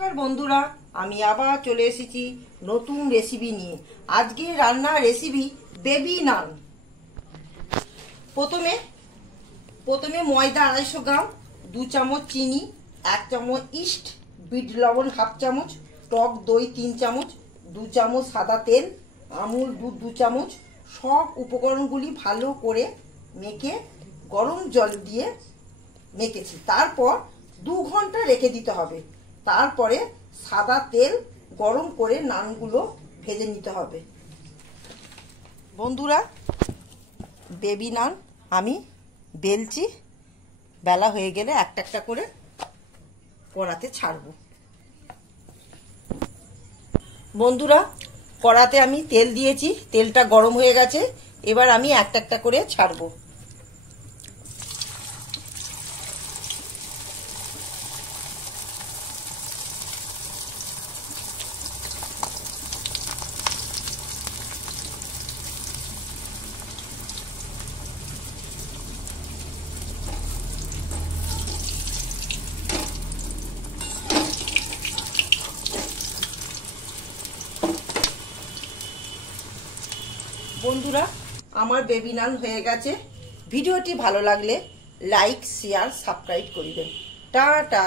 নমস্কার বন্ধুরা, আমি আবার চলে এসেছি নতুন রেসিপি নিয়ে। আজকে রান্নার রেসিপি বেবি নান। প্রথমে ময়দা 250 গ্রাম, 2 চামচ চিনি, 1 চামচ ইস্ট, বিট লবণ 1/2 চামচ, টক দই 3 চামচ, 2 চামচ সাদা তেল, আমুল দুধ 2 চামচ। সব উপকরণগুলি ভালো করে মেখে গরম জল দিয়ে মেখেছি। তারপর 2 ঘন্টা রেখে দিতে হবে। তারপরে সাদা তেল গরম করে নানগুলো ভেজে নিতে হবে। বন্ধুরা, বেবি নান আমি বেলছি। বেলা হয়ে গেলে একটা একটা করে কড়াতে ছাড়বো। বন্ধুরা, কড়াতে আমি তেল দিয়েছি, তেলটা গরম হয়ে গেছে। এবার আমি একটা একটা করে ছাড়বো। বন্ধুরা, আমার বেবি নান হয়ে গেছে। ভিডিওটি ভালো লাগলে লাইক, শেয়ার, সাবস্ক্রাইব করিবেন। টাটা।